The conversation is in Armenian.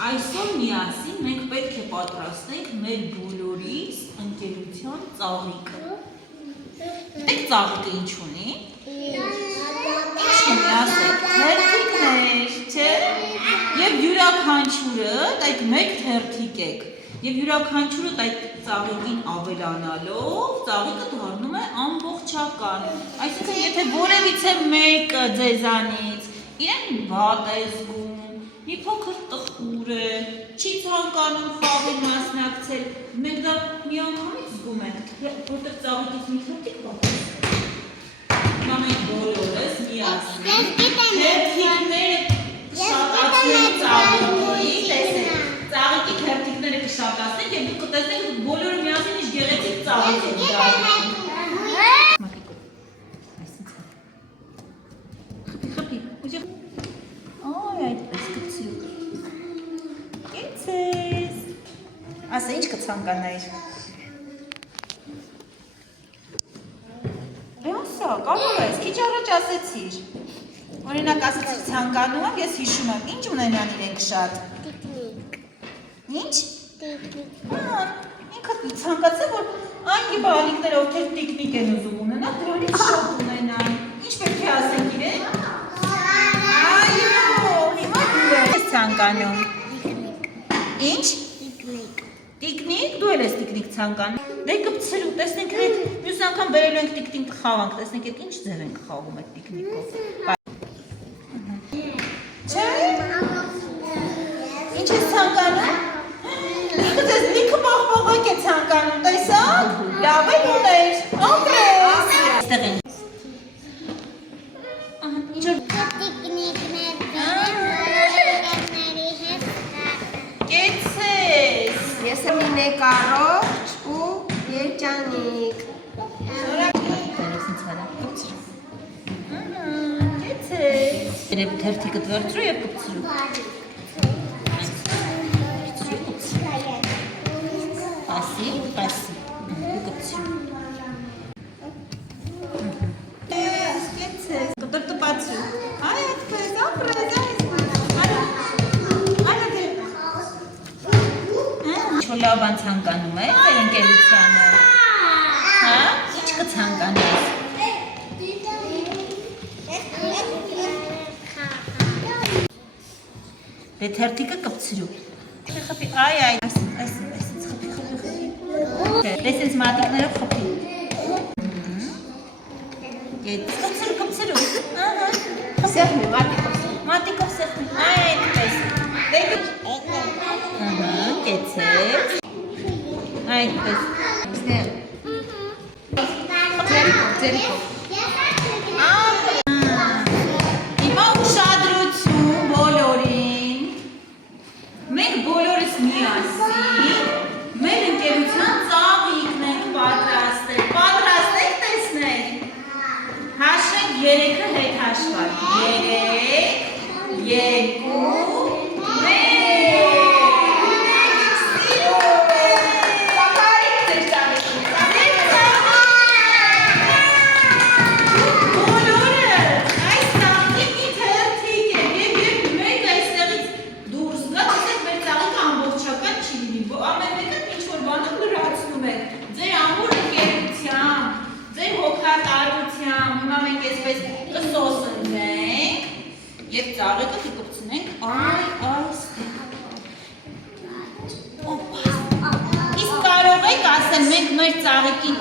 Այսօր միասին մենք պետք է պատրաստենք մեր բոլորիս ընկերության ծաղիկը։ Դեք ծաղիկը ինչ ունի։ Ինչ ասեք, թերթիկներ, չէ։ Եվ յուրաքանչյուրը այդ մեկ թերթիկ եք։ Եվ յուրաքանչյուրը այդ ծաղիկին ավելանալով, ծաղիկը դառնում է ամբողջական։ Այսինքն, եթե որևիցե մեկը ձեզանից իրեն վատ է զգում, մի փոքր տխուր է, չի ցանկանում խաղին մասնակցել, մենք դա միանգամից զգում ենք, որտեղ ծաղիկից մի թերթիկ պատրաստել։ Մենք բոլորս միասին թերթիկները կշատացնենք ծաղիկի, տեսեք, ծաղիկի թերթիկները կշատացնենք և դուք կտեսնեք, որ բոլորը միասին ինչ գեղեցիկ ծաղիկ են դառնում։ Խփի, ուժեղ։ Այ այդպես գցրու։ Կեցես։ Ասա ինչ կցանկանայիր։ Ասա, կարող ես, քիչ առաջ ասեցիր։ Օրինակ ասեցիր ցանկանում եմ, ես հիշում եմ, ինչ ունենան իրենք շատ։ Տիկնիկ։ Ինչ։ Տիկնիկ։ Ինքը ցանկացել, որ այն բալիկները, ովքեր տիկնիկ են ուզում ունենալ, դրանից շատ ունենան։ Ինչ պետք է ասենք իրեն։ Ցանկանում։ Ինչ։ Տիկնիկ, դու էլ ես տիկնիկ ցանկանում։ Դե կպցրու, տեսնենք այդ մյուս անգամ բերելու ենք տիկնիկ խաղանք, տեսնենք այդ ինչ ձև ենք խաղում այդ տիկնիկով։ Չէ։ Ինչ ես ցանկանում։ Ինքը ձեզ լիքը պաղպաղակ է ցանկանում, տեսա՞ք։ Լավ է ուներ։ Ապրես։ Այստեղ են։ Ինչ որ Ես եմ ինե կարոջ ու երջանիկ։ Երև թերթիկը դվերցրու և կպցրու։ Պասի, պասի, ու կպցրու։ Կեցես, կտոր տպացրու։ Այ այդպես, ապրես, Ինչ-որ լավ բան ցանկանում ես ձեր ընկերությանը, հա? Ինչ կցանկանաս։ Դե թերթիկը կպցրու։ Խփի, այ, այսինքն խփի։ Դե սենց մատիկներով խփի։ Կպցրու։ Սեղմի, մատիկով։ Մատիկով սեղմի, այ այդպես։ Կեցես։ Այդպես։ Ստեղ։ Ձերիկով։ Հիմա ուշադրություն բոլորին։ Մենք բոլորս միասին մեր ընկերության ծաղիկն ենք պատրաստել։ Պատրաստ եք տեսնել։ Հաշվենք 3-ը հետ հաշվար։ 3, 2, 1։ Եվ ծաղիկը կկպցնենք այստեղ։ Իսկ կարող եք ասել, մենք մեր ծաղիկին